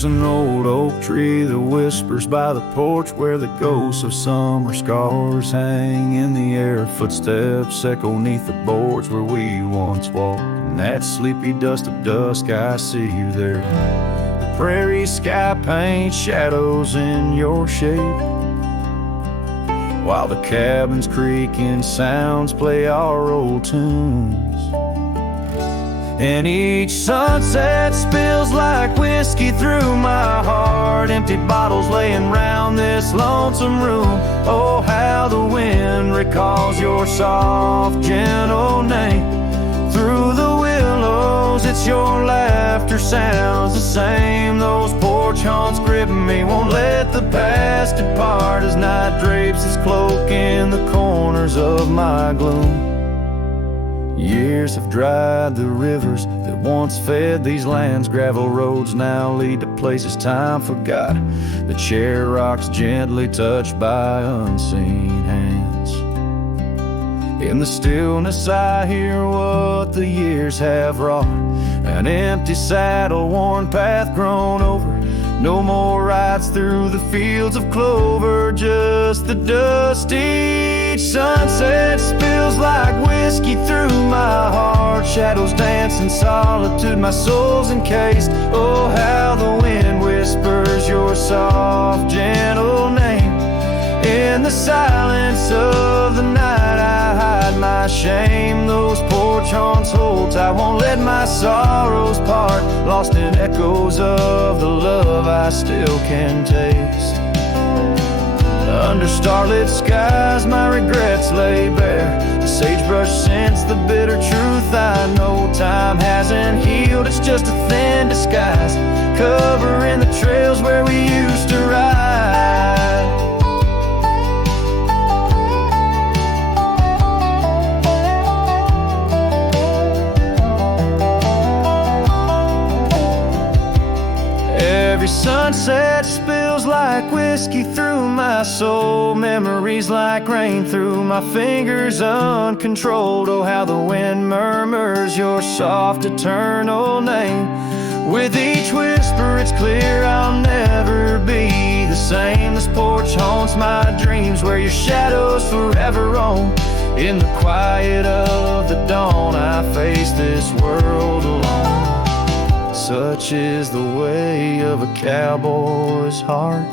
There's an old oak tree that whispers by the porch, where the ghosts of summer scars hang in the air. Footsteps echo neath the boards where we once walked. In that sleepy dust of dusk, I see you there. The prairie sky paints shadows in your shape, while the cabin's creaking sounds play our old tunes. And each sunset spills like whiskey through my heart. Empty bottles laying round this lonesome room. Oh, how the wind recalls your soft, gentle name. Through the willows, it's your laughter sounds the same. Those porch haunts grip me, won't let the past depart, as night drapes its cloak in the corners of my gloom. Years have dried the rivers that once fed these lands. Gravel roads now lead to places time forgot. The chair rocks gently touched by unseen hands. In the stillness I hear what the years have wrought. An empty saddle, worn path grown over. No more rides through the fields of clover, just the dusty. Each sunset spills like whiskey through my heart. Shadows dance in solitude, my soul's encased. Oh, how the wind whispers your soft, gentle name. In the silence of the night I hide my shame. Those porch haunts hold tight, won't let my sorrows part. Lost in echoes of the love I still can taste. Under starlit skies my regrets lay bare. The sagebrush scents the bitter truth I know. Time hasn't healed, it's just a thin disguise, covering the trails where we used to ride. Every sunset spills like whiskey through my soul. Memories like rain through my fingers uncontrolled. Oh, how the wind murmurs your soft eternal name. With each whisper it's clear I'll never be the same. This porch haunts my dreams, where your shadows forever roam. In the quiet of the dawn I face this world alone. Such is the way of a cowboy's heart,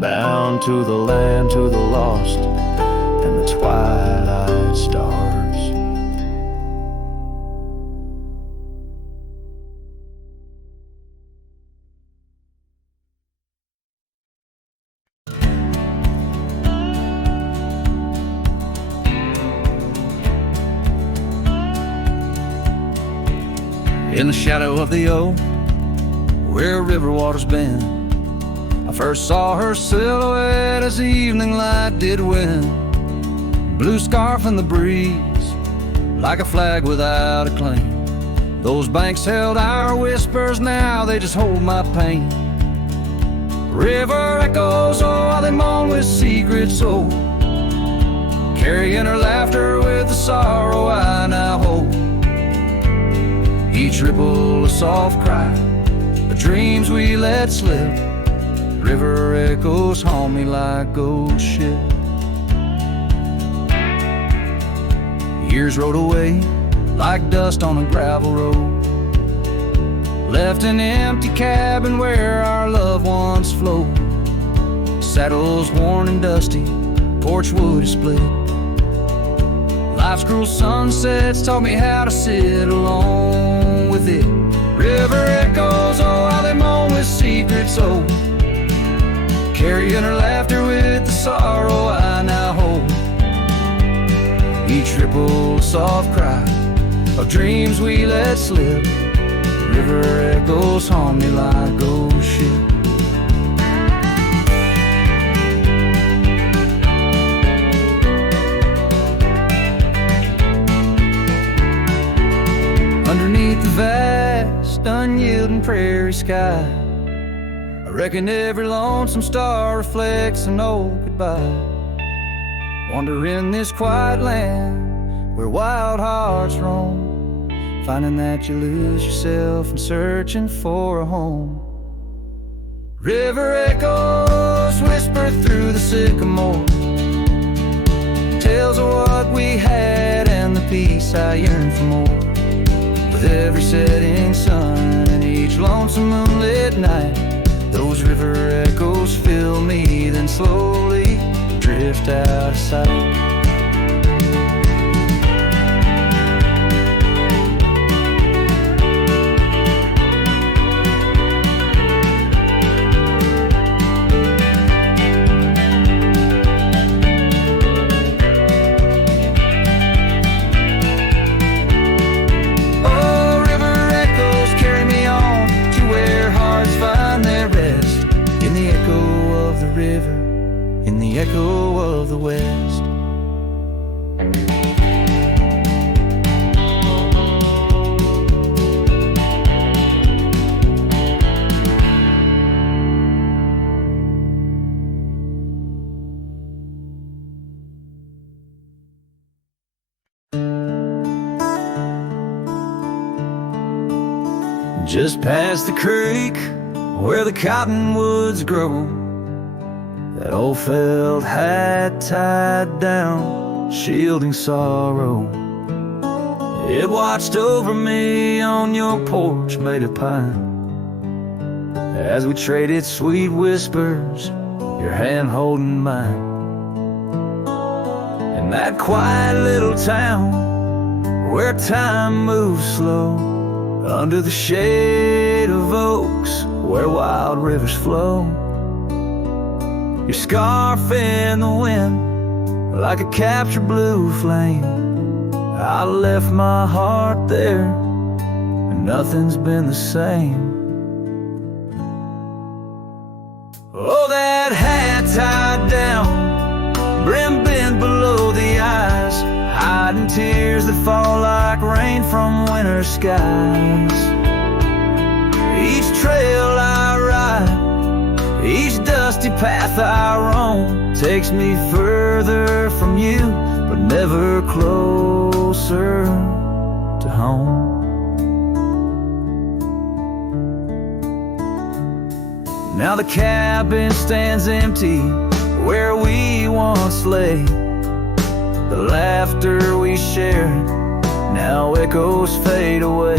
bound to the land, to the lost, and the twilight stars. In the shadow of the oak, where river waters bend, I first saw her silhouette as the evening light did win. Blue scarf in the breeze, like a flag without a claim. Those banks held our whispers, now they just hold my pain. River echoes, oh, how they moan with secrets old, carrying her laughter with the sorrow I now hold. Each ripple a soft cry, the dreams we let slip. River echoes haunt me like ghost ship. Years rode away like dust on a gravel road, left an empty cabin where our loved ones float. Saddles worn and dusty, porch wood is split. Life's cruel sunsets taught me how to sit alone with it. River echoes, oh, how they moan with secrets old, carrying her laughter with the sorrow I now hold. Each ripple a soft cry of dreams we let slip. River echoes haunt me like ghost ship. Underneath the vast, unyielding prairie sky, I reckon every lonesome star reflects an old goodbye. Wander in this quiet land where wild hearts roam, finding that you lose yourself and searching for a home. River echoes whisper through the sycamore, tales of what we had and the peace I yearn for more. With every setting sun and each lonesome moonlit night, those river echoes fill me, then slowly drift out of sight. In the echo of the West. Just past the creek where the cottonwoods grow, that old felt hat tied down, shielding sorrow. It watched over me on your porch made of pine, as we traded sweet whispers, your hand holding mine. In that quiet little town where time moves slow, under the shade of oaks where wild rivers flow. Your scarf in the wind, like a captured blue flame. I left my heart there, and nothing's been the same. Oh, that hat tied down, brim bent below the eyes, hiding tears that fall like rain from winter skies. Each trail I ride, each dusty path I roam, takes me further from you, but never closer to home. Now the cabin stands empty where we once lay. The laughter we shared now echoes fade away.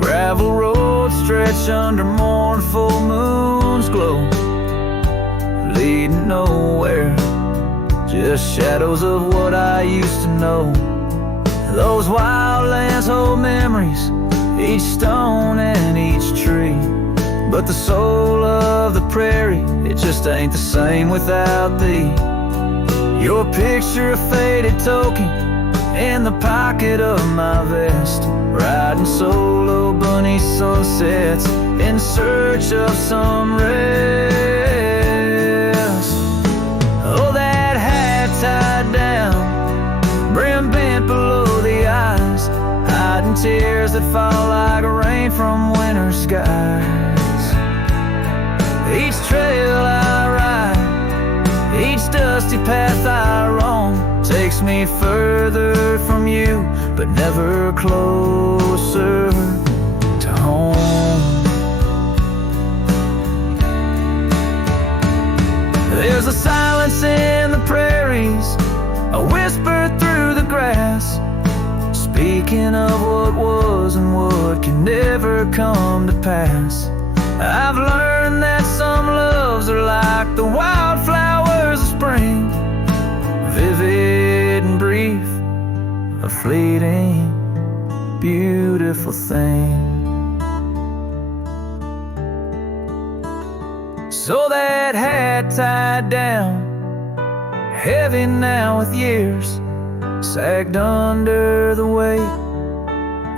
Gravel roads stretch under mournful moon's glow, leading nowhere, just shadows of what I used to know. Those wild lands hold memories, each stone and each tree, but the soul of the prairie, it just ain't the same without thee. Your picture, a faded token in the pocket of my vest, riding solo bunny sunsets in search of some rest. Oh, that hat tied down, brim bent below the eyes, hiding tears that fall like rain from winter skies. Each trail I ride, each dusty path I roam, takes me further from you, but never closer to home. There's a silence in the prairies, a whisper through the grass, speaking of what was and what can never come to pass. I've learned that some loves are like the wildflowers of spring, vivid and brief, a fleeting, beautiful thing. So that hat tied down, heavy now with years, sagged under the weight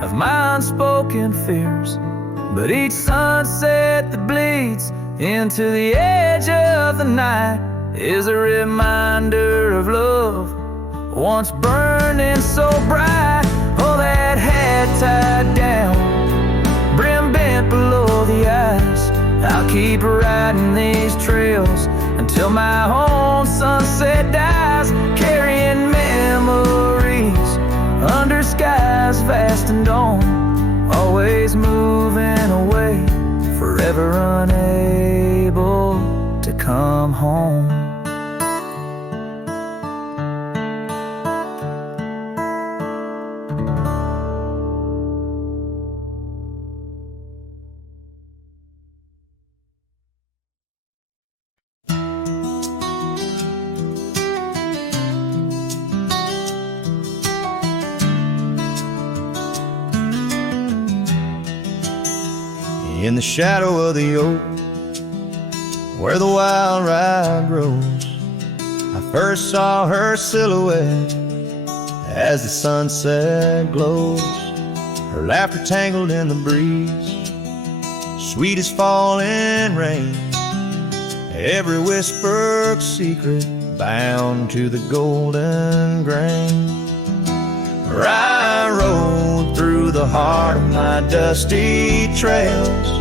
of my unspoken fears. But each sunset that bleeds into the edge of the night is a reminder of love once burning so bright. Oh, that hat tied down, brim bent below the eyes, I'll keep riding these trails until my own sunset dies, carrying memories under skies vast and dawn, always moving away, forever unable come home. In the shadow of the oak, where the wild rye grows, I first saw her silhouette as the sunset glows. Her laughter tangled in the breeze, sweet as falling rain, every whispered secret bound to the golden grain. I rode through the heart of my dusty trails,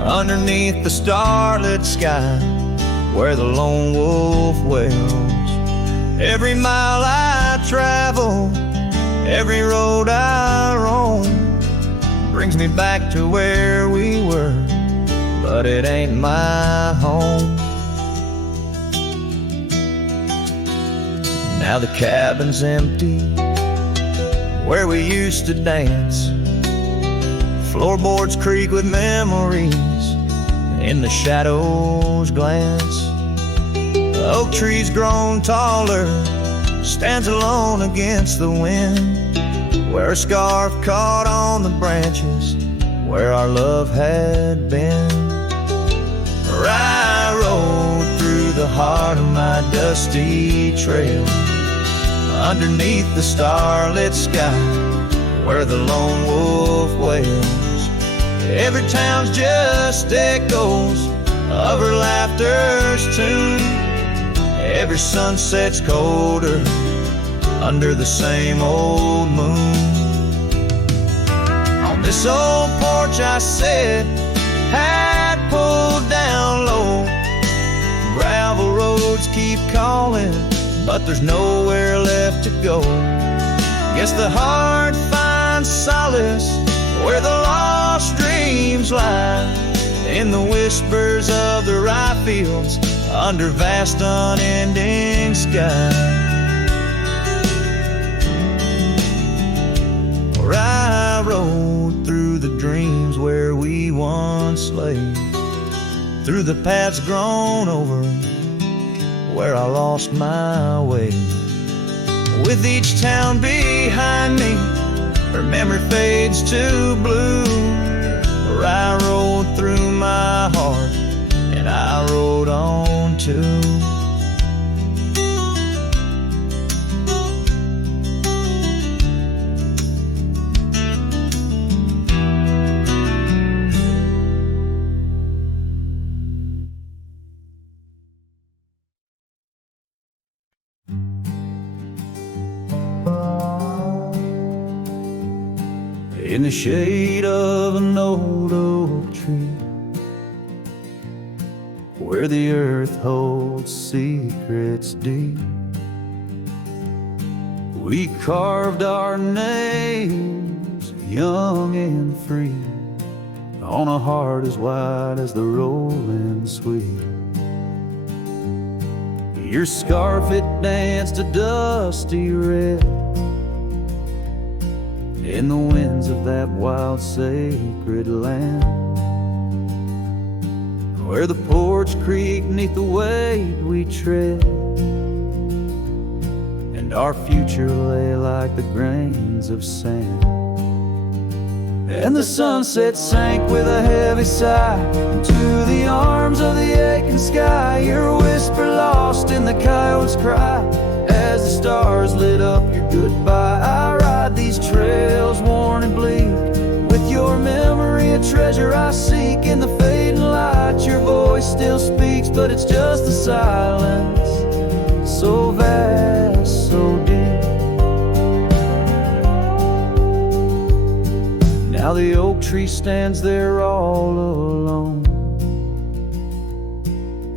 underneath the starlit sky where the lone wolf wails. Every mile I travel, every road I roam, brings me back to where we were, but it ain't my home. Now the cabin's empty where we used to dance, floorboards creak with memories, in the shadows glance. The oak tree's grown taller, stands alone against the wind, where a scarf caught on the branches, where our love had been. I rode through the heart of my dusty trail, underneath the starlit sky where the lone wolf wails. Every town's just echoes of her laughter's tune, every sunset's colder under the same old moon. On this old porch I sat, hat pulled down low, gravel roads keep calling, but there's nowhere left to go. Guess the heart finds solace where the lost dreams lie, in the whispers of the rye fields under vast unending sky. Where I rode through the dreams where we once lay, through the paths grown over where I lost my way. With each town behind me, her memory fades to blue, where I rode through my heart and I rode on too. In the shade of an old oak tree, where the earth holds secrets deep, we carved our names young and free on a heart as wide as the rolling sweep. Your scarf, it danced a dusty red in the winds of that wild sacred land, where the porch creaked neath the weight we tread, and our future lay like the grains of sand. And the sunset sank with a heavy sigh into the arms of the aching sky, your whisper lost in the coyote's cry as the stars lit up your goodbye. I ride these trails worn and bleak, with your memory a treasure I seek. In the fading light your voice still speaks, but it's just the silence, so vast, so deep. Now the oak tree stands there all alone,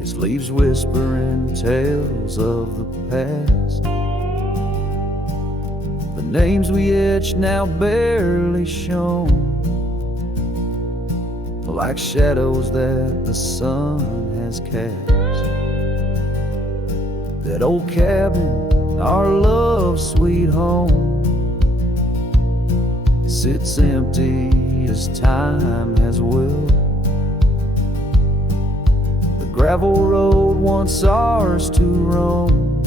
its leaves whispering tales of the past. The names we etched now barely shown, like shadows that the sun has cast. That old cabin, our love's sweet home, sits empty as time has willed. The gravel road once ours to roam,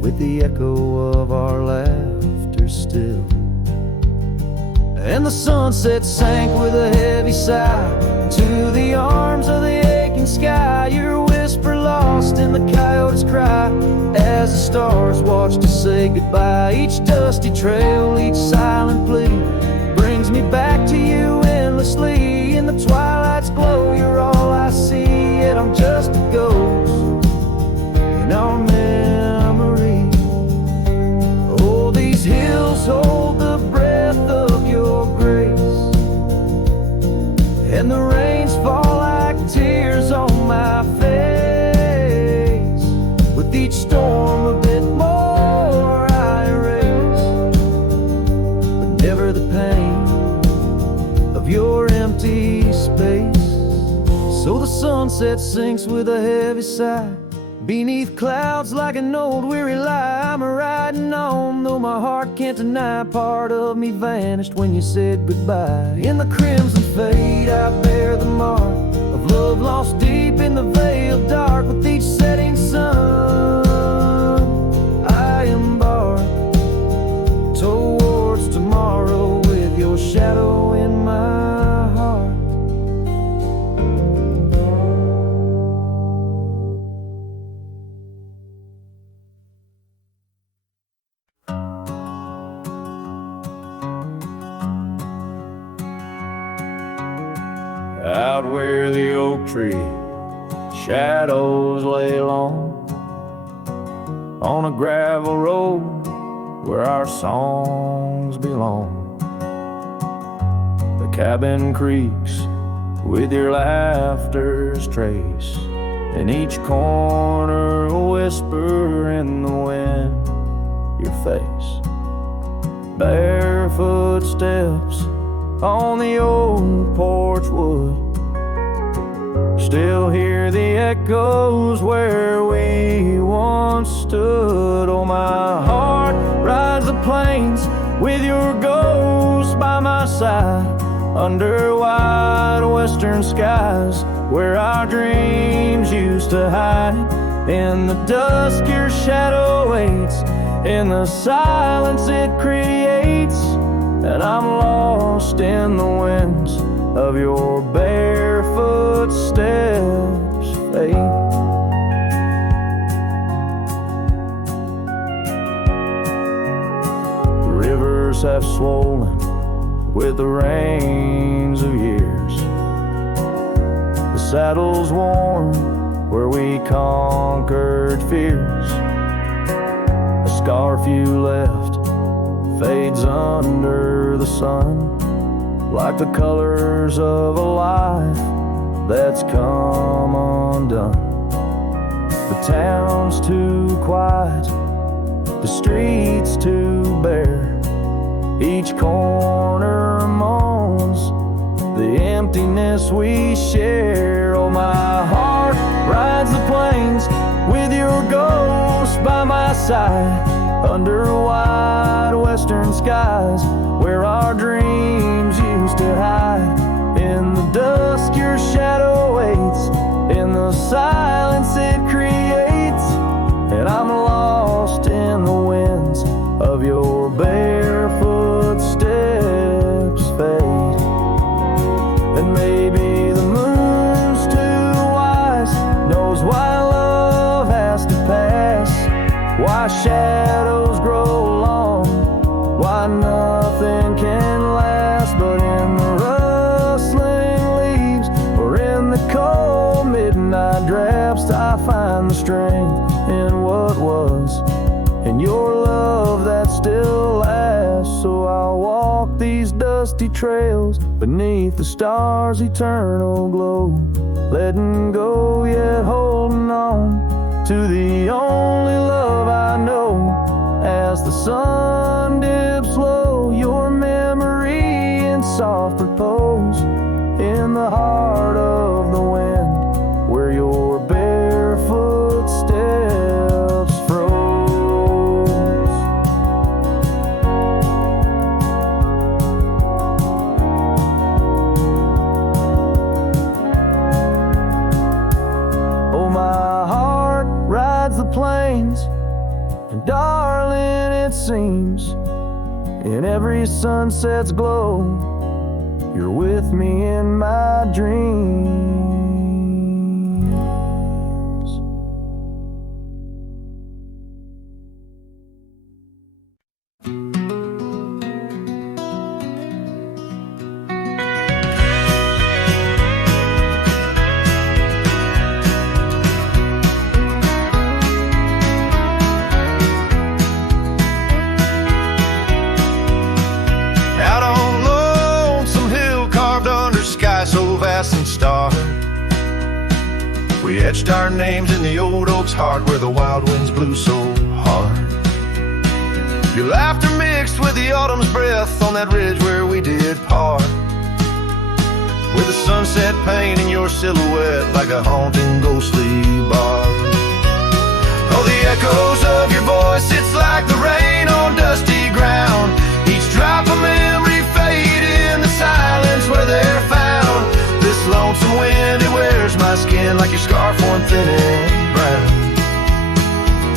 with the echo of our laughter still. And the sunset sank with a heavy sigh to the arms of the aching sky. Your whisper lost in the coyote's cry as the stars watched us say goodbye. Each dusty trail, each silent plea brings me back to you endlessly. In the twilight's glow, you're all I see, yet I'm just a ghost in our memory. Oh, these hills hold the breath of your grace, and the rains fall like tears on my face. With each storm a bit more I erase, but never the pain of your empty space. So the sunset sinks with a heavy sigh beneath clouds like an old weary lie. I'm riding on, though my heart can't deny. Part of me vanished when you said goodbye. In the crimson fade I bear the mark of love lost deep in the veiled dark. With each setting sun I embark towards tomorrow, with your shadow in my heart. Out where the oak tree shadows lay long, on a gravel road where our songs belong. The cabin creaks with your laughter's trace, in each corner a whisper in the wind, your face. Barefoot steps on the old porch wood, still hear the echoes where we once stood. Oh, my heart rides the plains with your ghost by my side, under wide western skies where our dreams used to hide. In the dusk your shadow waits, in the silence it creates, and I'm lost in the winds of your barefoot steps fade. The rivers have swollen with the rains of years, the saddle's worn where we conquered fears. A scarf you left fades under the sun, like the colors of a life that's come undone. The town's too quiet, the streets too bare, each corner moans the emptiness we share. Oh, my heart rides the plains with your ghost by my side, under wide western skies where our dreams used to hide. In the dusk your shadow waits, in the silence it creates, and I'm lost in the winds of your barefoot steps fade. And maybe the moon's too wise, knows why love has to pass, why shadows grow long, why nothing can last. But in the rustling leaves or in the cold midnight drafts, I find the strength in what was, in your love that still lasts. So I'll walk these dusty trails beneath the stars' eternal glow, letting go yet holding on to the only love I know. As the sun dips low, your memory in soft repose, in the heart of the wind where your barefoot And darling, it seems in every sunset's glow, you're with me in my dreams. And starred, we etched our names in the old oak's heart where the wild winds blew so hard. Your laughter mixed with the autumn's breath on that ridge where we did part, with the sunset painting your silhouette like a haunting ghostly bar. Oh, the echoes of your voice, it's like the rain on dusty ground, each drop of memory fade in the silence where they're found. This lonesome wind, it wears my skin like your scarf worn thin and brown.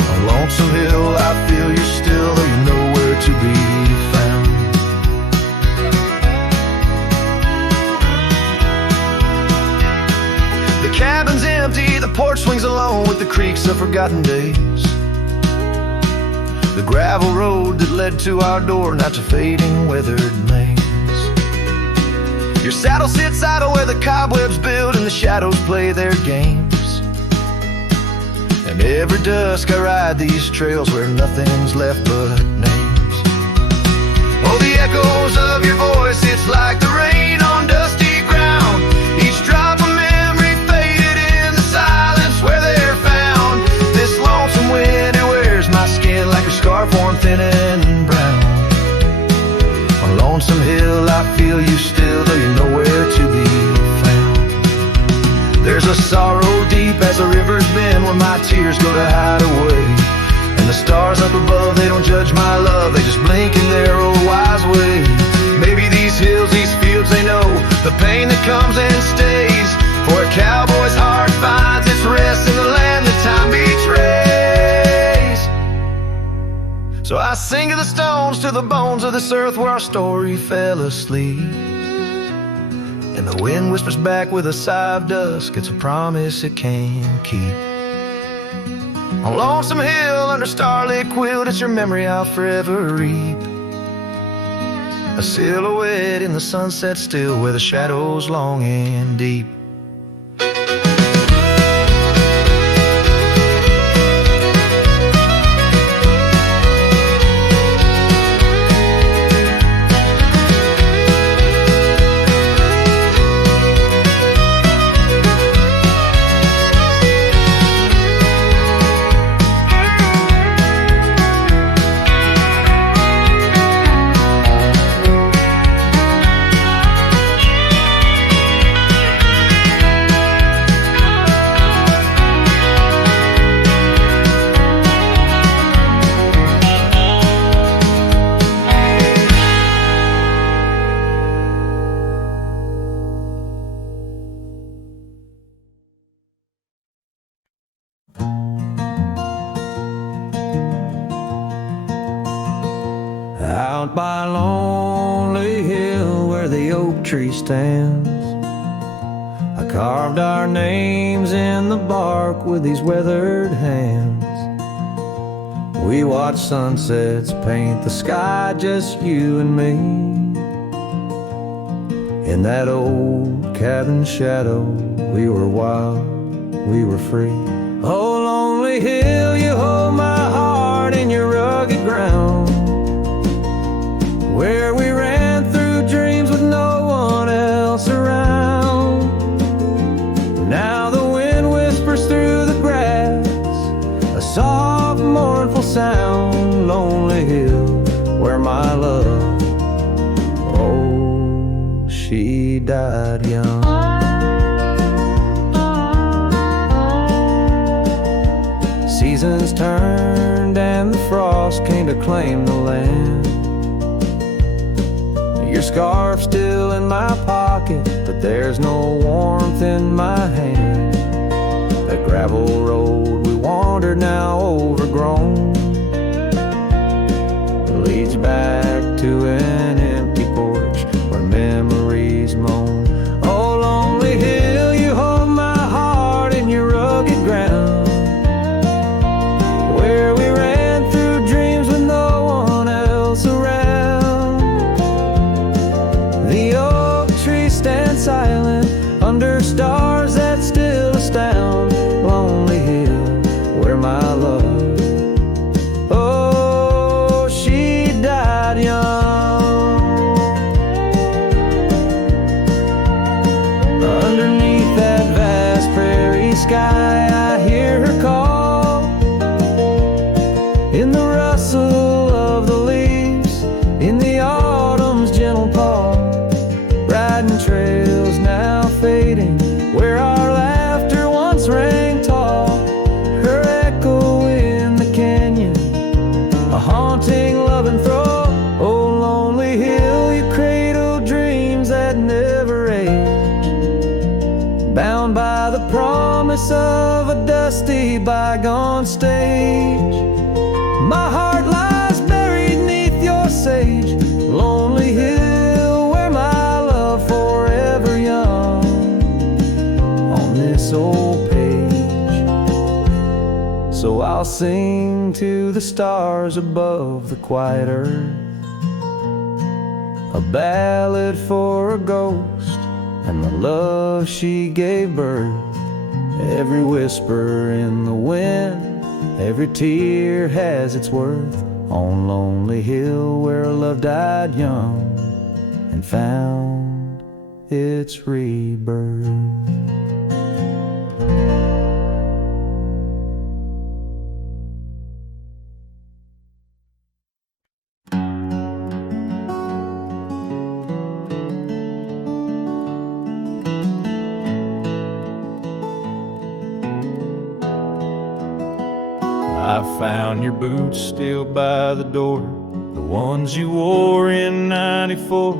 On Lonesome Hill, I feel you still, though you're nowhere to be found. The cabin's empty, the porch swings alone with the creaks of forgotten days. The gravel road that led to our door, now it's a fading, weathered maze. Your saddle sits idle where the cobwebs build and the shadows play their games. And every dusk I ride these trails where nothing's left but names. Oh, the echoes of your voice, it's like the rain on dusty ground, each drop of memory faded in the silence where they're found. This lonesome wind, it wears my skin like a scarf worn thin and brown. On Lonesome Hill, I feel you still, though you're nowhere to be found. There's a sorrow deep as the river's bend where my tears go to hide away. And the stars up above, they don't judge my love, they just blink in their old wise way. Maybe these hills, these fields, they know the pain that comes and stays. For a cowboy's heart finds its rest in the land that time betrays. So I sing to the stones, to the bones of this earth where our story fell asleep. And the wind whispers back with a sigh of dusk, it's a promise it can't keep. On Lonesome Hill, under starlit quilt, it's your memory I'll forever reap. A silhouette in the sunset still, where the shadows long and deep. Out by Lonely Hill where the oak tree stands, I carved our names in the bark with these weathered hands. We watch sunsets paint the sky, just you and me. In that old cabin shadow, we were wild, we were free. Oh, Lonely Hill, you hold my heart in your rugged ground, where we ran through dreams with no one else around. Now the wind whispers through the grass, a soft, mournful sound. Lonely Hill, where my love, oh, she died young. Seasons turned and the frost came to claim the land. Your scarf still in my pocket, but there's no warmth in my hand. That gravel road we wandered, now overgrown. back to an empty porch where memories moan. Oh, lonely hill, you hold my heart in your rugged ground, where we ran through dreams with no one else around. The oak tree stands silent under stars that still astound. Lonely hill, where my love, oh, she died young. Underneath that vast prairie sky, I hear her call, in the rustle of the leaves, in the autumn's gentle paw. Riding trails now fading, where our laughter once rang tall. Her echo in the canyon, a haunting love and throw. Oh, lonely hill, you cradle dreams that never age, bound by the promise of a dusty bygone stage. My heart lies buried neath your sage. Lonely hill, where my love forever young on this old page. So I'll sing to the stars above the quiet earth, a ballad for a ghost and the love she gave birth. Every whisper in the wind, every tear has its worth. On lonely hill where love died young and found its rebirth. I found your boots still by the door, the ones you wore in '94.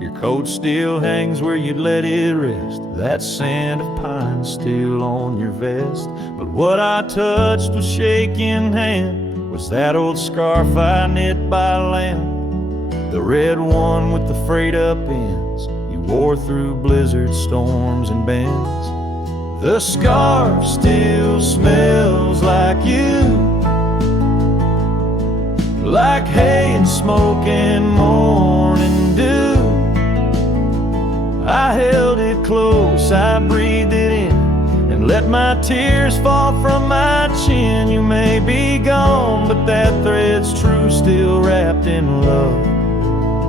Your coat still hangs where you'd let it rest, that scent of pine still on your vest. But what I touched with shaking hand was that old scarf I knit by lamb, the red one with the frayed up ends you wore through blizzard storms and bends. The scarf still smells like you, like hay and smoke and morning dew. I held it close, I breathed it in, and let my tears fall from my chin. You may be gone, but that thread's true, still wrapped in love.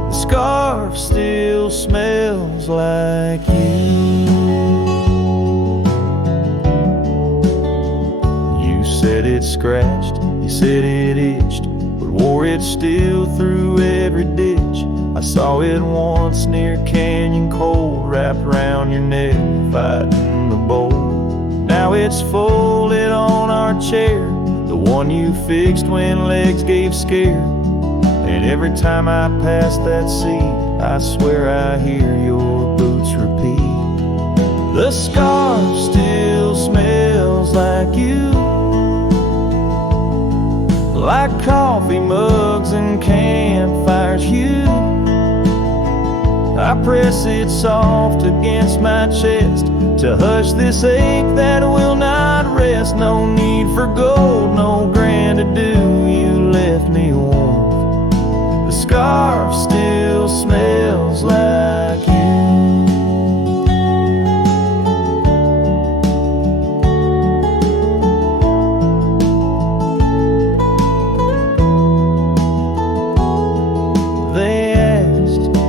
The scarf still smells like you. You said it scratched, you said it itched, but wore it still through every ditch. I saw it once near Canyon Cold, wrapped round your neck, fighting the bold. Now it's folded on our chair, the one you fixed when legs gave scare. And every time I pass that seat, I swear I hear your boots repeat. The scarf still smells like you, like coffee mugs and campfires hue. I press it soft against my chest to hush this ache that will not rest. No need for gold, no grand ado, you left me warm. The scarf still smells like you.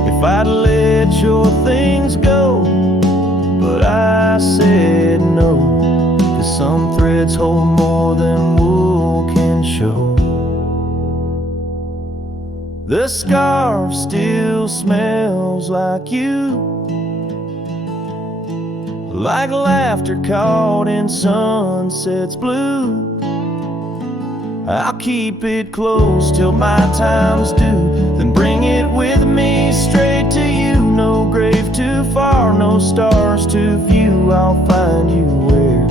If I'd let your things go, but I said no, 'cause some threads hold more than wool can show. The scarf still smells like you, like laughter caught in sunset's blue. I'll keep it close till my time's due, then bring it with me straight to you. No grave too far, no stars to view. I'll find you where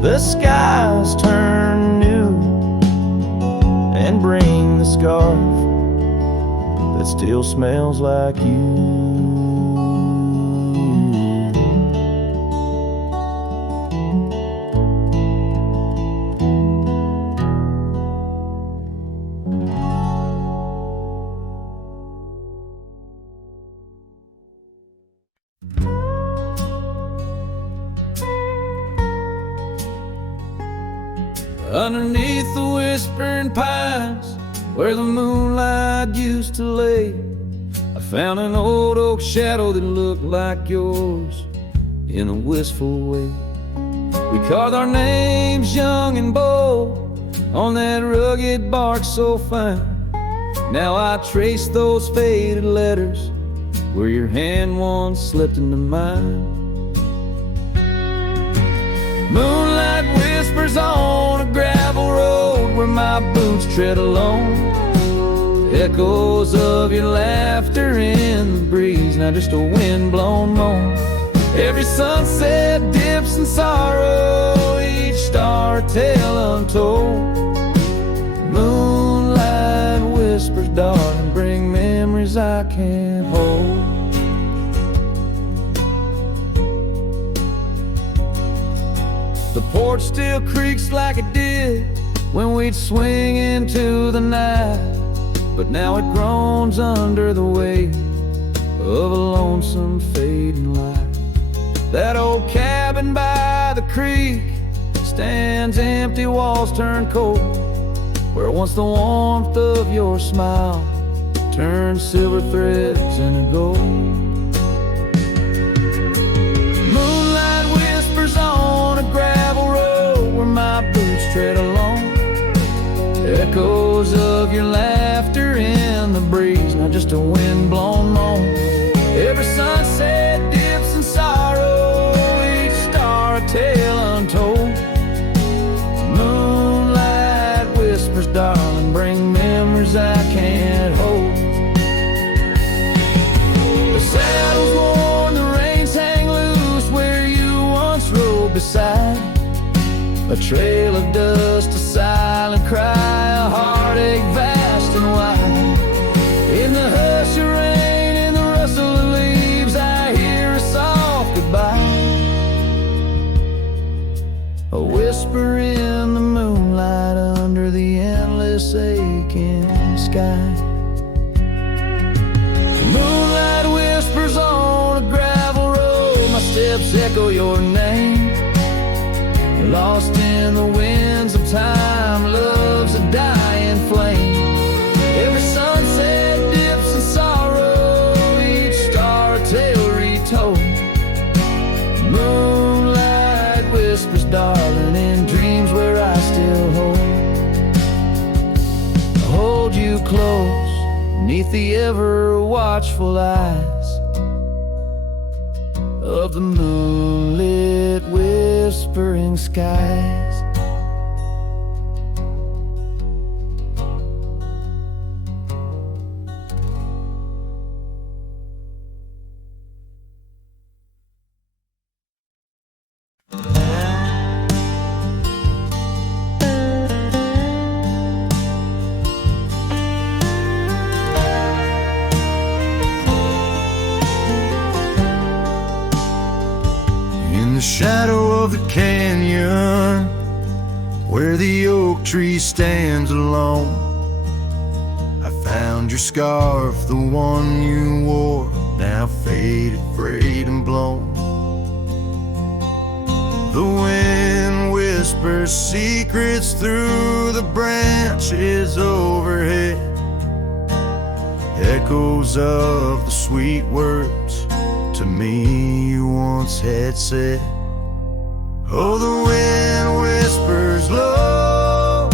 the skies turn new, and bring the scarf still smells like you. Underneath the whispering pines, where the moonlight used to lay, I found an old oak shadow that looked like yours in a wistful way. We carved our names young and bold on that rugged bark so fine. Now I trace those faded letters where your hand once slipped into mine. Moonlight whispers on a gravel road where my boots tread alone. Echoes of your laughter in the breeze, not just a wind-blown moan. Every sunset dips in sorrow, each star a tale untold. Moonlight whispers, darling, bring memories I can't hold. The porch still creaks like it did when we'd swing into the night, but now it groans under the weight of a lonesome fading light. That old cabin by the creek stands empty, walls turn cold, where once the warmth of your smile turned silver threads into gold. Moonlight whispers on a gravel road where my boots tread alone. Echoes of your laughter in the breeze, not just a wind-blown moan. Every sunset dips in sorrow, each star a tale untold. Moonlight whispers, darling, bring memories I can't hold. The saddle's worn, the reins hang loose where you once rode beside. A trail of dust, a silent cry, a heartache vast and wide. In the hush of rain, in the rustle of leaves, I hear a soft goodbye. A whisper in the moonlight under the endless aching sky. Moonlight whispers on a gravel road, my steps echo your name. Lost in the winds of time, love's a dying flame. Every sunset dips in sorrow, each star a tale retold. Moonlight whispers, darling, in dreams where I still hold you close, neath the ever watchful eyes of the moonlit whispering skies. In the shadow of the canyon, where the oak tree stands alone, I found your scarf, the one you wore, now faded, frayed and blown. The wind whispers secrets through the branches overhead, echoes of the sweet words to me you once had said. Oh, the wind whispers low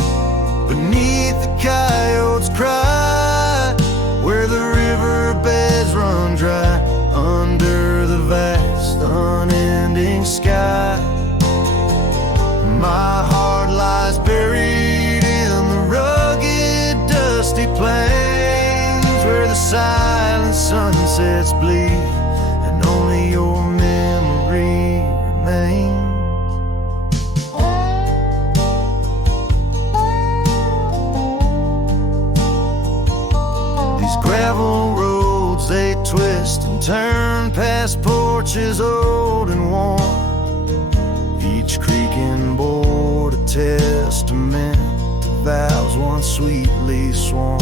beneath the coyote's cry, where the riverbeds run dry under the vast unending sky. My heart lies buried in the rugged dusty plains, where the silent sunsets bleed and only your memory remains. These gravel last porch is old and worn, each creaking board a testament to vows once sweetly sworn.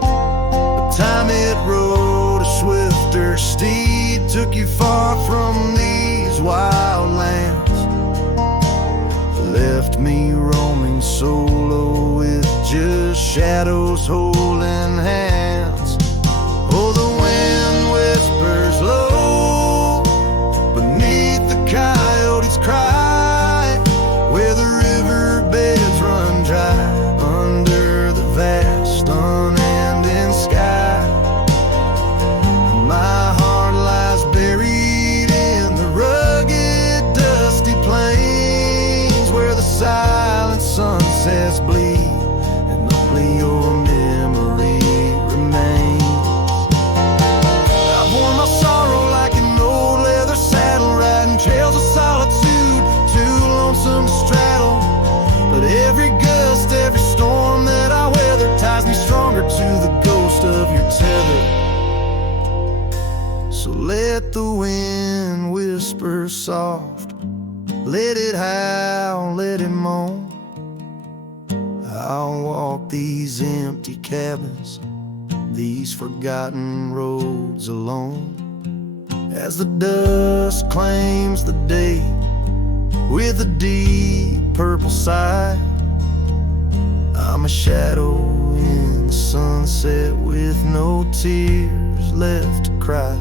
But time it rode a swifter steed, took you far from these wild lands, left me roaming solo with just shadows holding hands. Oh, the wind whispers low beneath the coyote's cry, where the riverbeds run dry under the vast unending sky. My heart lies buried in the rugged, dusty plains, where the silent sunsets bleed and only your memory remains. I've worn my sorrow like an old leather saddle, riding trails of solitude, too lonesome to straddle. But every gust, every storm that I weather ties me stronger to the ghost of your tether. So let the wind whisper soft, let it howl, let it moan. I'll walk these empty cabins, these forgotten roads alone, as the dusk claims the day with a deep purple sigh. I'm a shadow in the sunset with no tears left to cry,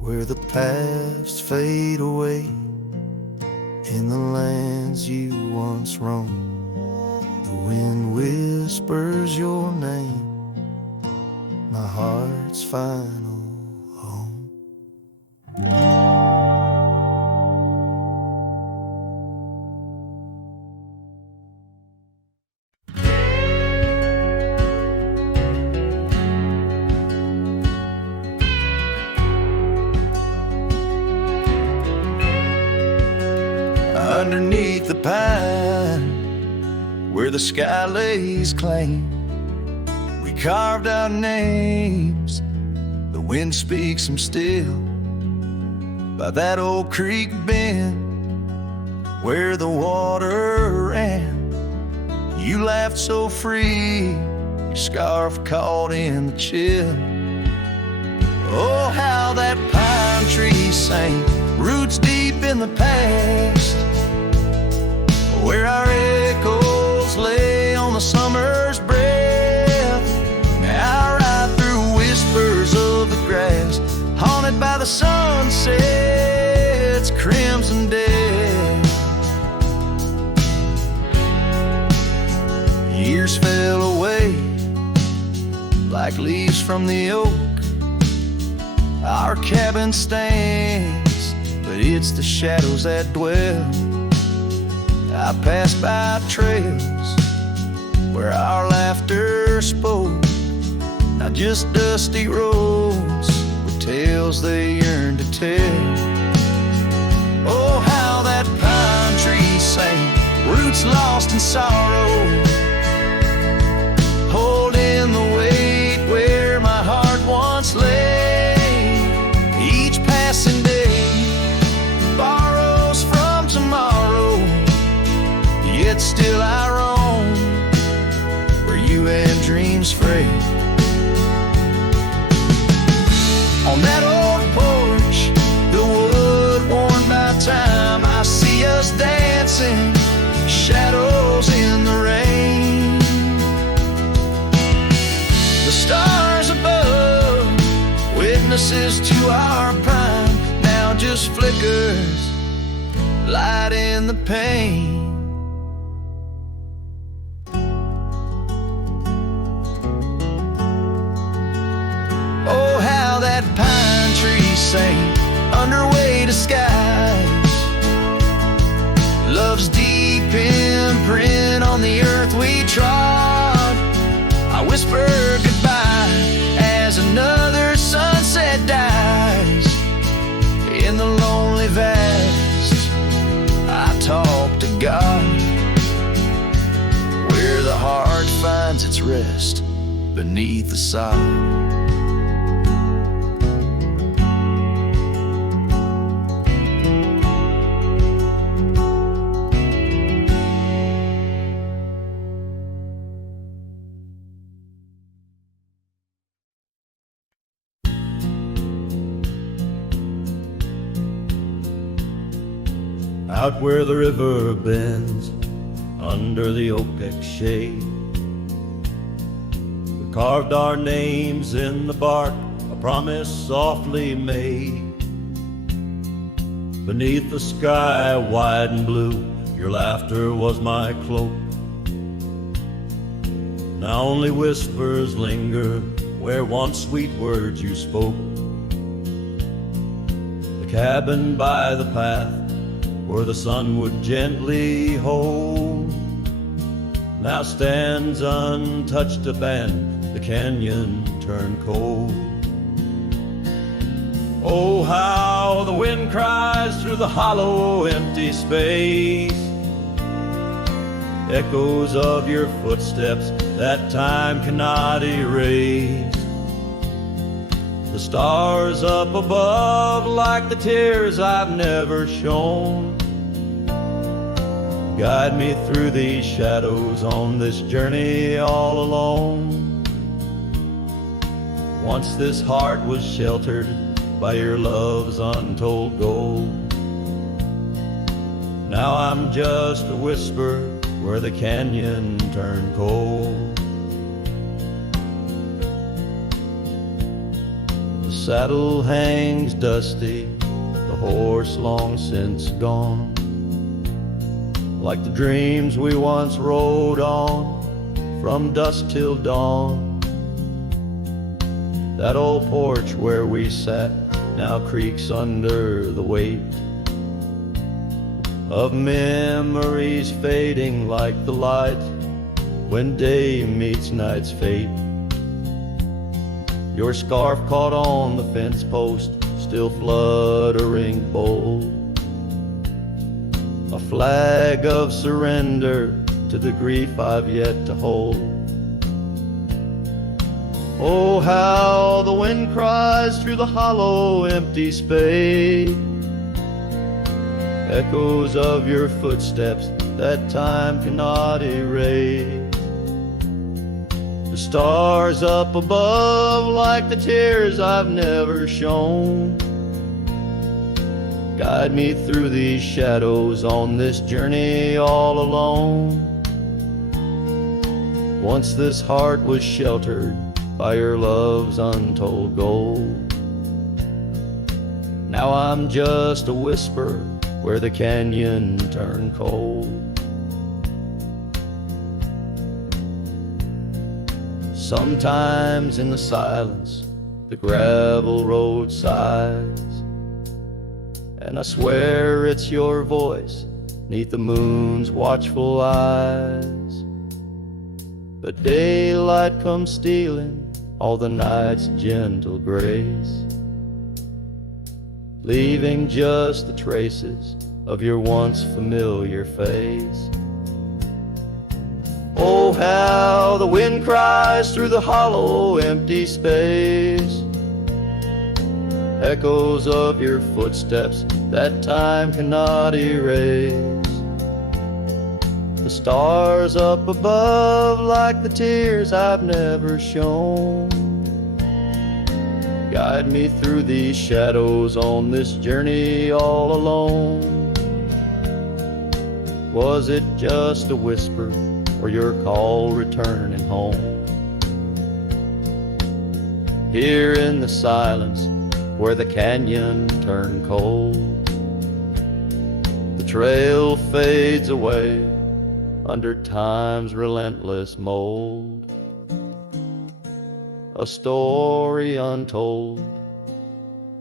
where the paths fade away in the lands you once roamed. The wind whispers your name, my heart's final home. Underneath the pine, where the sky lays claim, we carved out names, the wind speaks them still. By that old creek bend, where the water ran, you laughed so free, your scarf caught in the chill. Oh, how that pine tree sang, roots deep in the past, where our echoes lay on the summer's breath. Now I ride through whispers of the grass, haunted by the sunset's crimson death. Years fell away like leaves from the oak. Our cabin stands, but it's the shadows that dwell. I pass by trails where our laughter spoke, not just dusty roads with tales they yearn to tell. Oh, how that pine tree sang, roots lost in sorrow, holding the weight where my heart once lay. Each passing day borrows from tomorrow, yet still I roam where you and dreams fray. On that old porch, the wood worn by time, I see us dancing, shadows in the rain. The stars above, witnesses to our prime, now just flickers, light in the pain. Oh, how that pine tree sang under weight of skies, love's deep imprint on the earth we trod. I whisper goodbye as another sunset dies. In the lonely vast, I talk to God, where the heart finds its rest beneath the sod. out where the river bends, under the oak shade. We carved our names in the bark, a promise softly made. Beneath the sky wide and blue, your laughter was my cloak. Now only whispers linger where once sweet words you spoke. The cabin by the path where the sun would gently hold now stands untouched up and the canyon turned cold. Oh, how the wind cries through the hollow empty space, echoes of your footsteps that time cannot erase. The stars up above like the tears I've never shown guide me through these shadows on this journey all alone. Once this heart was sheltered by your love's untold gold. Now I'm just a whisper where the canyon turned cold. The saddle hangs dusty, the horse long since gone, like the dreams we once rode on from dusk till dawn. That old porch where we sat now creaks under the weight of memories fading like the light when day meets night's fate. Your scarf caught on the fence post, still fluttering bold, a flag of surrender to the grief I've yet to hold. Oh, how the wind cries through the hollow empty space, echoes of your footsteps that time cannot erase. The stars up above like the tears I've never shown guide me through these shadows on this journey all alone. Once this heart was sheltered by your love's untold gold. Now I'm just a whisper where the canyon turned cold. Sometimes in the silence the gravel road sighs, and I swear it's your voice 'neath the moon's watchful eyes. But daylight comes stealing all the night's gentle grace, leaving just the traces of your once familiar face. Oh, how the wind cries through the hollow empty space, echoes of your footsteps that time cannot erase. The stars up above like the tears I've never shown guide me through these shadows on this journey all alone. Was it just a whisper or your call returning home? Here in the silence where the canyon turned cold, the trail fades away under time's relentless mold, a story untold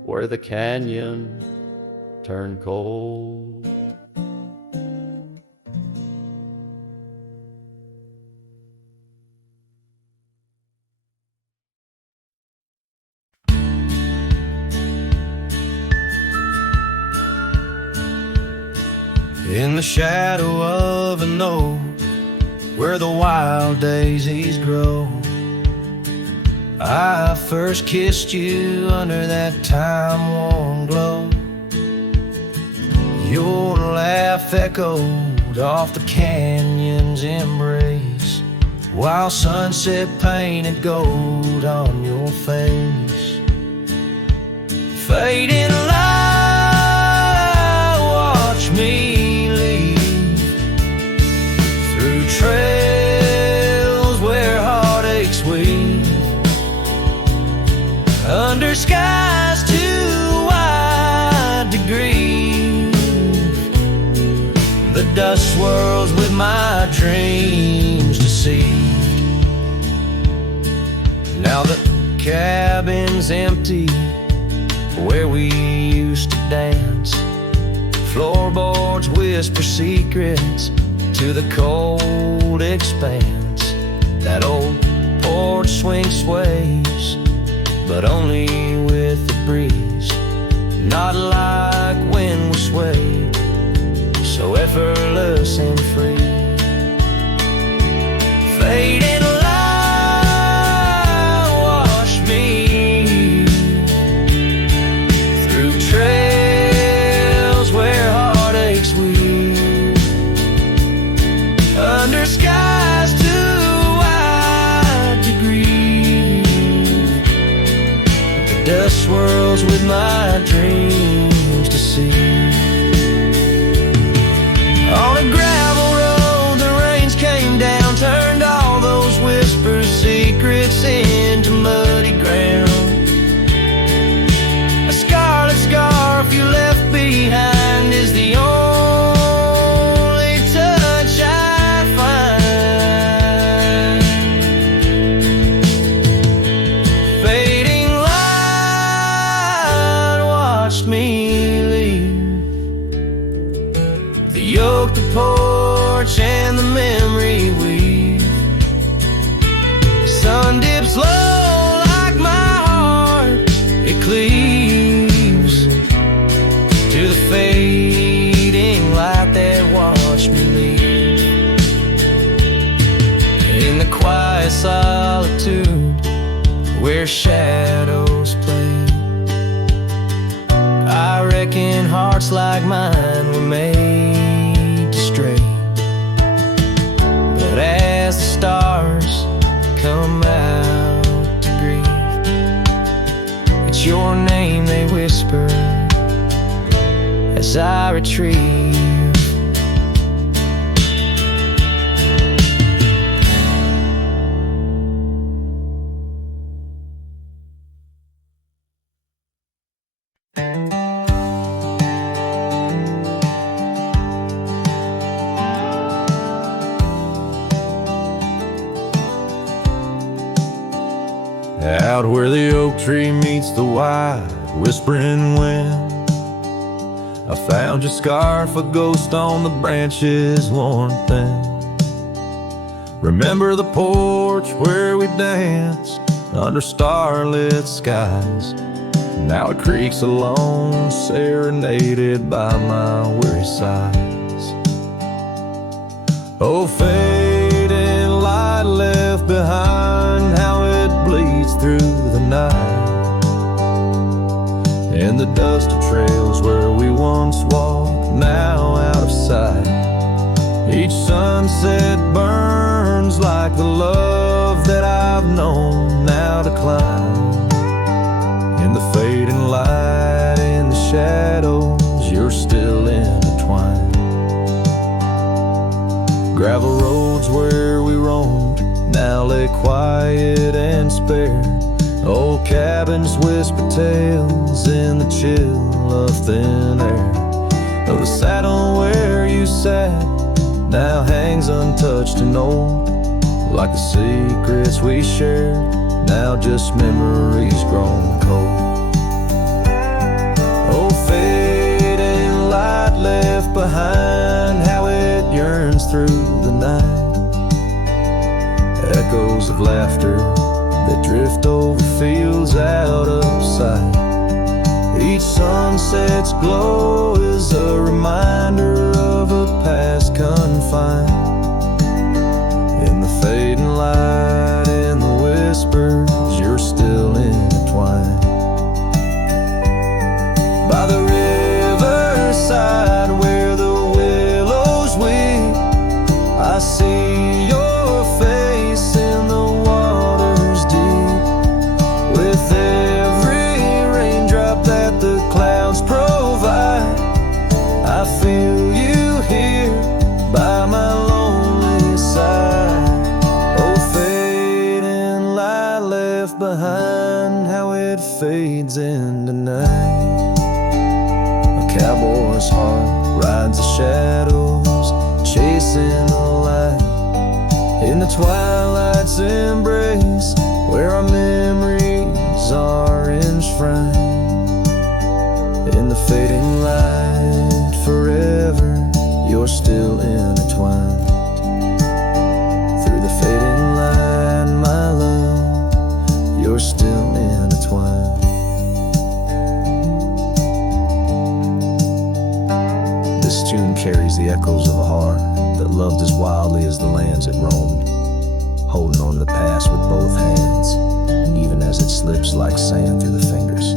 where the canyon turned cold. In the shadow of an oak where the wild daisies grow, I first kissed you under that time-worn glow. Your laugh echoed off the canyon's embrace, while sunset painted gold on your face. Fading light, watch me The dust swirls with my dreams deceived. Now the cabin's empty where we used to dance. Floorboards whisper secrets to the cold expanse. That old porch swing sways, but only with the breeze. Not like when we swayed, so effortless and free. Fading light wash me through trails where heartaches weave, under skies too wide to grieve. The dust swirls with my dreams to see. On a gravel road, the rains came down, turned all those whispers, secrets into muddy ground. A scarlet scarf you left behind is the only touch I find. Fading light watched me leave. The yoke, the porch, and the memory weave. Sun dips low like my heart, it cleaves to the fading light that watched me leave. In the quiet solitude where shadows play, I reckon hearts like mine were made to stray. But as the stars come out to grieve, it's your name they whisper as I retrieve. Out where the oak tree meets the wide whispering wind, I found your scarf, a ghost on the branches worn thin. Remember the porch where we danced under starlit skies? Now it creaks alone, serenaded by my weary sighs. Oh, fading light left behind, how it bleeds through the night. In the dusty trails where we once walked, now out of sight. Each sunset burns like the love that I've known now decline. In the fading light, in the shadows, you're still intertwined. Gravel roads where we roamed now lay quiet and spare. Old cabins whisper tales in the chill of thin air. Though the saddle where you sat now hangs untouched and old, like the secrets we shared, now just memories grown cold. Oh, fading light left behind, how it yearns through the night. Echoes of laughter that drift over fields out of sight. Each sunset's glow is a reminder of a past confined. In the fading light, in the whispers, you're still intertwined. By the riverside where the willows weep, I see your face in the waters deep. With every raindrop that the clouds provide, I feel you here by my lonely side. Oh, fading light left behind, how it fades into night. A cowboy's heart rides the shadows us in the light, in the twilight's embrace, where our memories are enshrined. In the fading light, forever, you're still intertwined. Through the fading light, my love, you're still intertwined. This tune carries the echoes of a heart that loved as wildly as the lands it roamed, holding on to the past with both hands, even as it slips like sand through the fingers.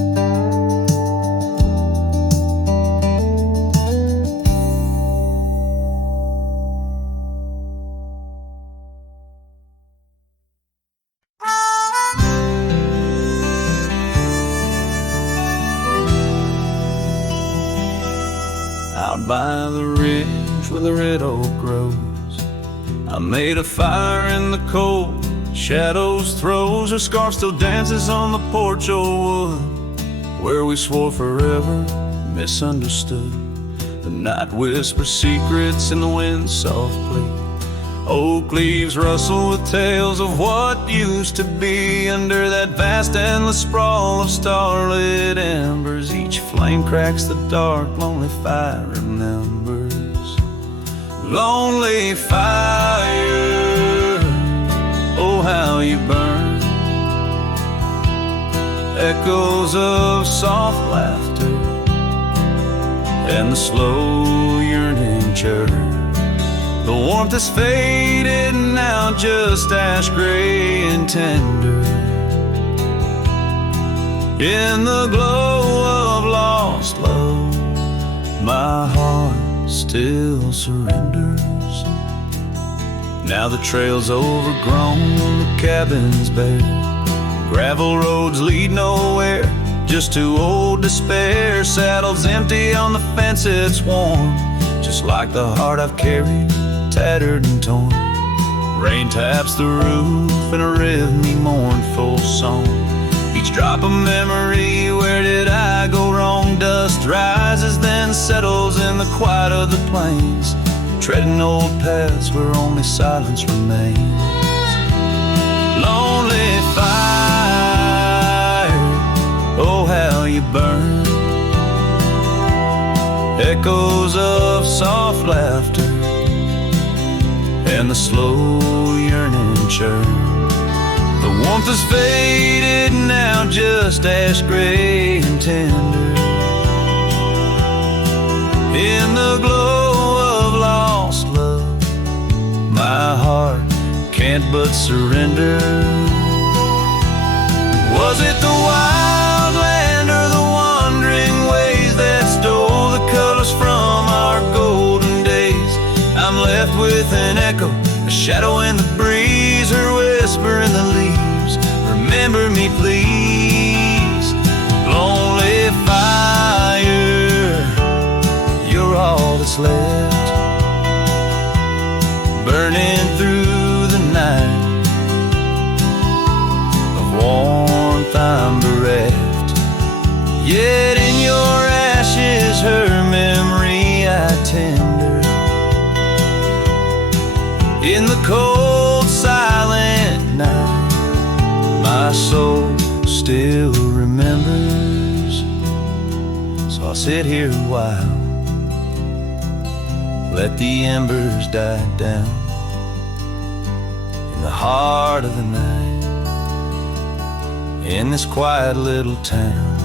Out by the ridge where the red oak grows, I made a fire in the cold, shadows throws. Her scarf still dances on the porch, old wood, where we swore forever, misunderstood. The night whispers secrets in the wind softly. Oak leaves rustle with tales of what used to be. Under that vast endless sprawl of starlit embers, each flame cracks the dark, lonely fire remembers. Lonely fire, oh how you burn. Echoes of soft laughter and the slow yearning churn. The warmth is faded now, just ash gray and tender. In the glow of lost love, my heart still surrenders. Now the trail's overgrown, the cabin's bare. Gravel roads lead nowhere, just to old despair. Saddle's empty on the fence, it's warm, just like the heart I've carried, tattered and torn. Rain taps the roof in a rhythmy, mournful song. Each drop a memory, where did I go wrong? Dust rises, then settles in the quiet of the plains, treading old paths where only silence remains. Lonely fire, oh how you burn. Echoes of soft laughter and the slow yearning churn. The warmth is faded now, just ash gray and tender. In the glow of lost love, my heart can't but surrender. Was it the wild land or the wandering ways that stole the colors from our golden days? I'm left with an echo, a shadow in the breeze, her whisper in the leaves. Remember me, please. Lonely fire, you're all that's left, burning through the night. Of warmth I'm bereft, yet in your ashes her memory I tender. In the cold, silent night, my soul still remembers. So I'll sit here a while, let the embers die down. In the heart of the night, in this quiet little town,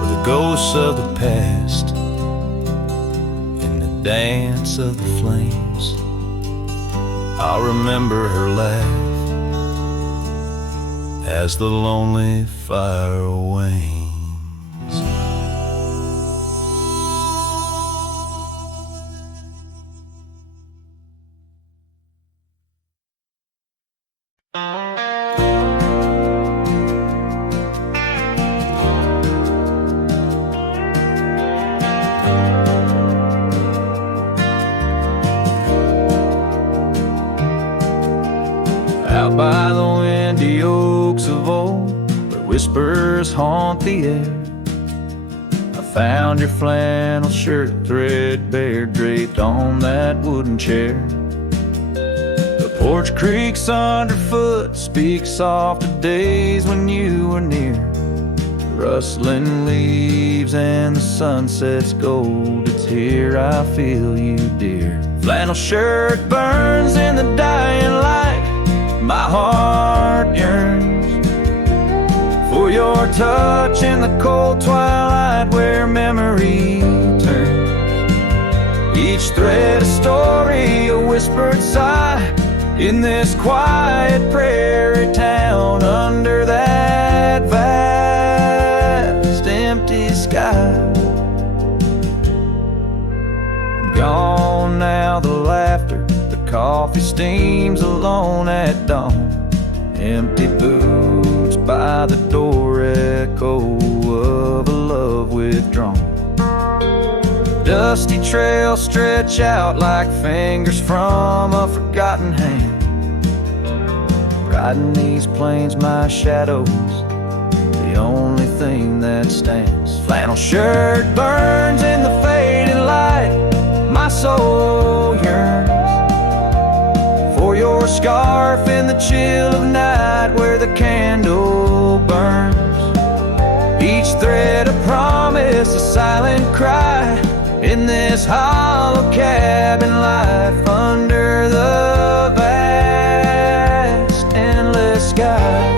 where the ghosts of the past, in the dance of the flames, I'll remember her laugh as the lonely fire wanes. Out by the windy oaks of old, where whispers haunt the air, I Found your flannel shirt threadbare draped on that wooden chair. The porch creaks underfoot, speaks soft of days when you were near. Rustling leaves and the sunset's gold, it's here I feel you, dear. Flannel shirt burns in the dying light, my heart yearns for your touch in the cold twilight where memory turns. Each thread a story, a whispered sigh, in this quiet prairie town under that vast empty sky. Gone now the laughter, the coffee steams alone at dawn. Empty boots by the door, echo of a love withdrawn. Dusty trails stretch out like fingers from a forgotten hand. Riding these plains, my shadow's the only thing that stands. Flannel shirt burns in the fading light, my soul yearns for your scarf in the chill of night where the candle burns. Each thread a promise, a silent cry, in this hollow cabin life under the vast endless sky.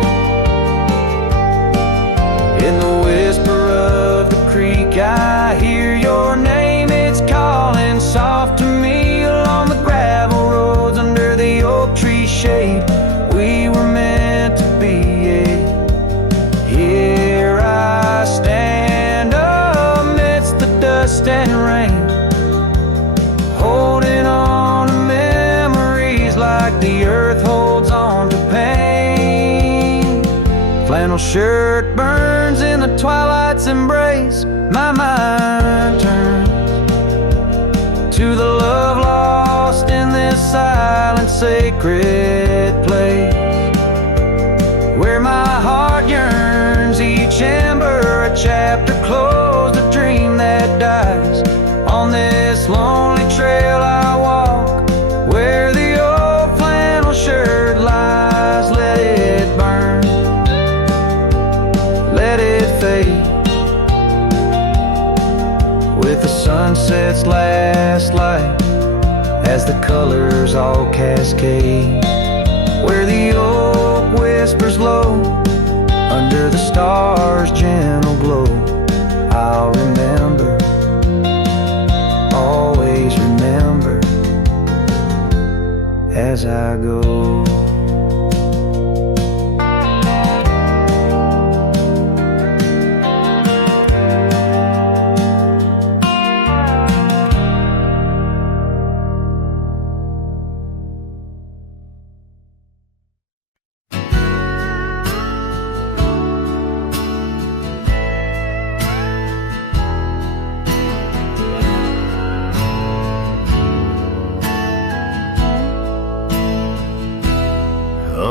In the whisper of the creek I hear your name, it's calling soft to me along the gravel roads under the oak tree shade. We were meant to be, here I stand amidst the dust and rain, holding on to memories like the earth holds on to pain. Flannel shirt burns in the twilight's embrace, my mind turns to the love lost in this silent sacred place, where my heart yearns, each ember a chapter closed, a dream that dies. On this lonely trail I walk, where the old flannel shirt lies. Let it burn, let it fade with the sunset's last light as the colors all cascade, where the oak whispers low under the stars' gentle glow. I'll remember, always remember as I go.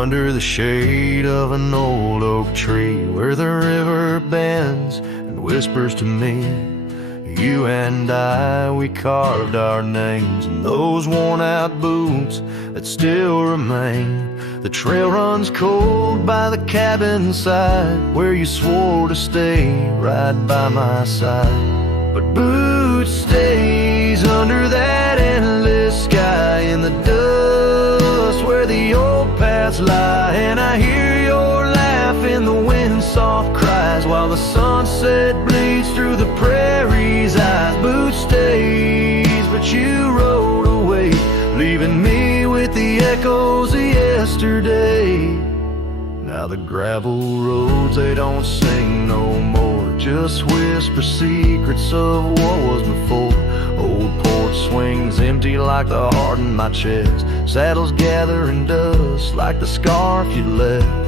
Under the shade of an old oak tree, where the river bends and whispers to me, you and I, we carved our names in those worn out boots that still remain. The trail runs cold by the cabin side, where you swore to stay right by my side. But boots stays under that endless sky in the dust where the old paths lie, and I hear your laugh in the wind soft cries while the sunset bleeds through the prairie's eyes. Boots stays, but you rode away, leaving me with the echoes of yesterday. Now the gravel roads, they don't sing no more, just whisper secrets of what was before. Old porch swings empty like the heart in my chest, saddles gathering dust like the scarf you left.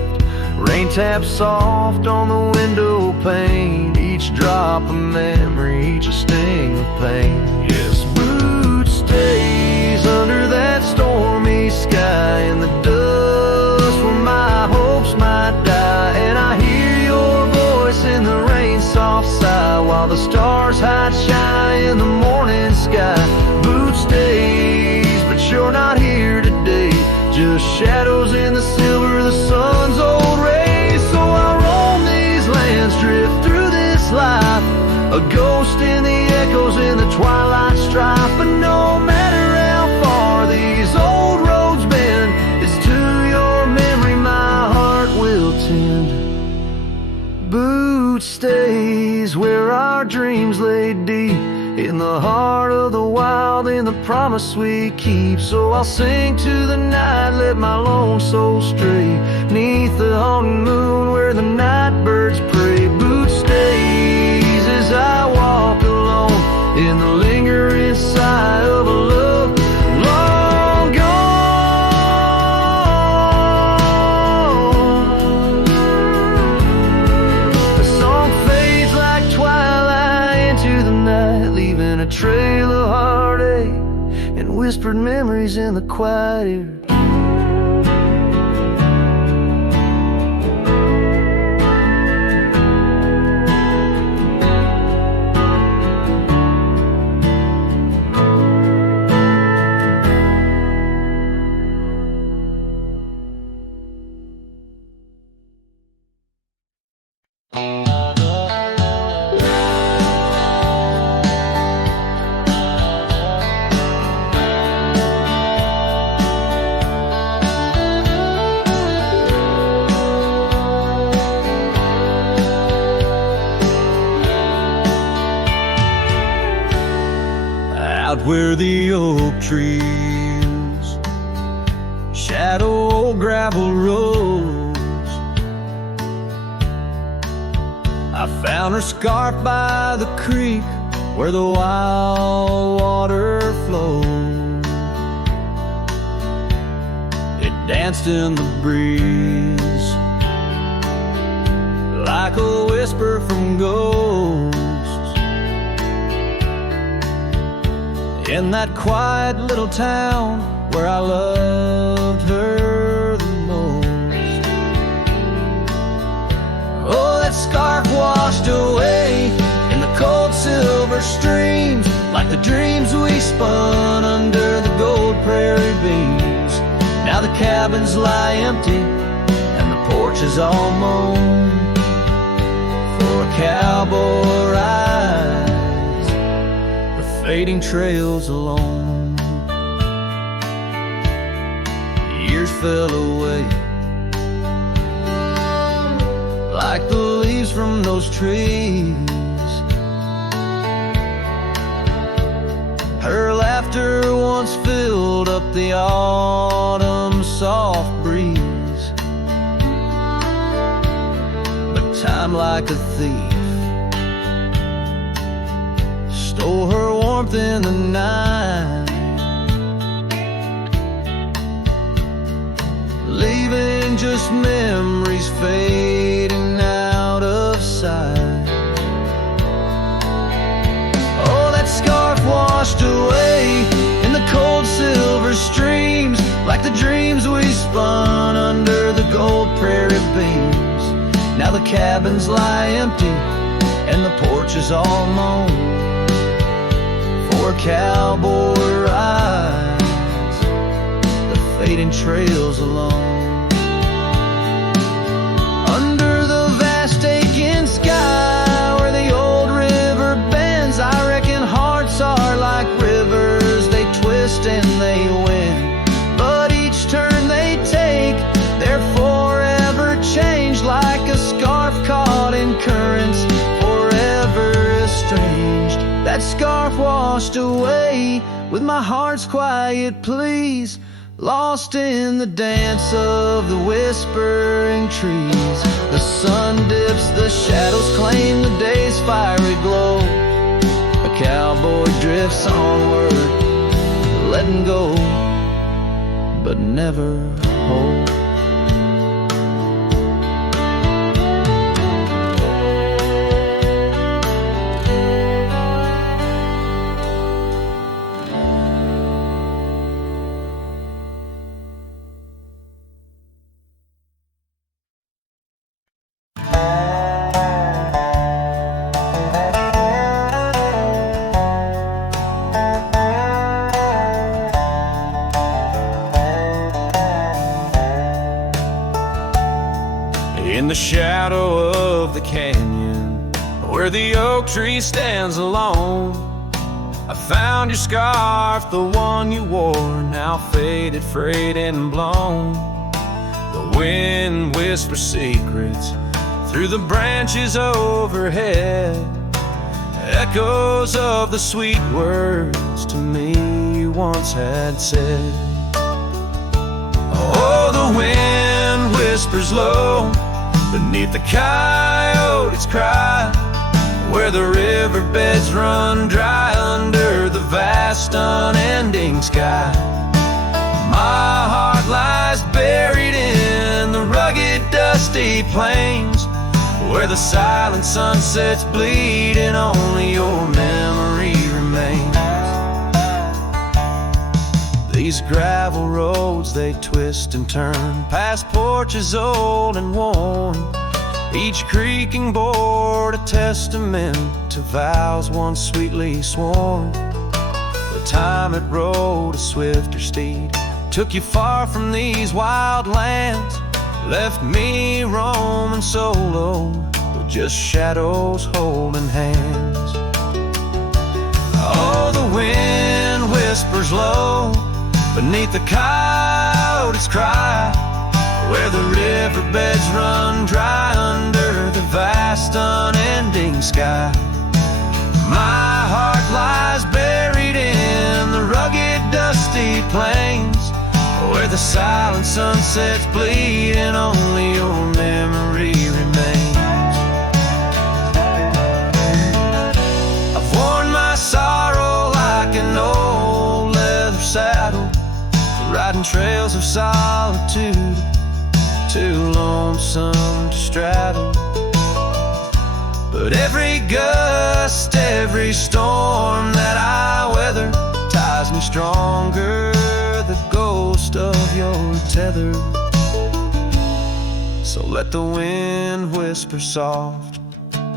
Rain taps soft on the window pane, each drop a memory, each a sting of pain. Yes, boots stays under that stormy sky in the dust where my hopes might die, and I hear your voice in the rain soft sigh while the stars tight shine in the morning sky. Boots days, but you're not here today. Just shadows in the silver of the sun's old rays. So I roam these lands, drift through this life, a ghost in the echoes in the twilight strife. But no matter how far these old roads bend, it's to your memory my heart will tend. Boot stays where our dreams lay deep, in the heart of the wild, in the promise we keep. So I'll sing to the night, let my lone soul stray, neath the haunting moon where the night birds pray. Boot stays as I walk alone, in the lingering sigh of a love long gone. The song fades like twilight into the night, leaving a trail of heartache and whispered memories in the quiet air. Out where the oak trees shadow old gravel roads, I found her scarf by the creek where the wild water flowed. It danced in the breeze like a whisper from ghosts. In that quiet little town where I loved her the most. Oh, that scarf washed away in the cold silver streams, like the dreams we spun under the gold prairie beams. Now the cabins lie empty and the porch is all mown for a cowboy ride, fading trails alone. Years fell away like the leaves from those trees. Her laughter once filled up the autumn soft breeze, but time like a thief stole her warmth in the night, leaving just memories fading out of sight. Oh, that scarf washed away in the cold silver streams, like the dreams we spun under the gold prairie beams. Now the cabins lie empty and the porch is all mown for cowboy rides, the fading trails alone. Under the vast aching sky where the old river bends, I reckon hearts are like rivers, they twist and they win, but each turn they take, they're forever changed, like a scarf caught in currents, forever estranged. That scarf washed away with my heart's quiet pleas, lost in the dance of the whispering trees. The sun dips, the shadows claim the day's fiery glow. A cowboy drifts onward, letting go, but never hold. the shadow of the canyon, where the oak tree stands alone, I found your scarf, the one you wore, now faded, frayed, and blown. The wind whispers secrets through the branches overhead, echoes of the sweet words to me you once had said. Oh, the wind whispers low beneath the coyote's cry, where the riverbeds run dry under the vast unending sky. My heart lies buried in the rugged dusty plains, where the silent sunsets bleed and only your memory remains. These gravel roads, they twist and turn past porches old and worn, each creaking board a testament to vows once sweetly sworn. The time it rode a swifter steed took you far from these wild lands, left me roaming solo with just shadows holding hands. Oh, the wind whispers low beneath the coyote's cry, where the riverbeds run dry under the vast unending sky. My heart lies buried in the rugged dusty plains, where the silent sunsets bleed and only your memory remains. I've worn my sorrow like an old leather saddle, riding trails of solitude, too lonesome to straddle. But every gust, every storm that I weather ties me stronger, the ghost of your tether. So let the wind whisper soft,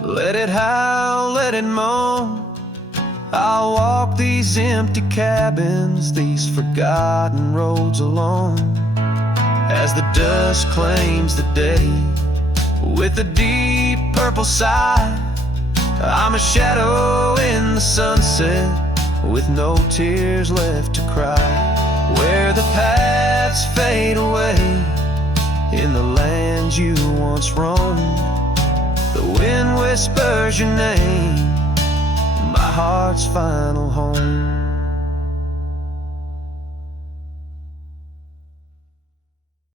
let it howl, let it moan. I'll walk these empty cabins, these forgotten roads alone, as the dust claims the day with a deep purple sigh. I'm a shadow in the sunset with no tears left to cry, where the paths fade away in the lands you once roamed. The wind whispers your name, my heart's final home.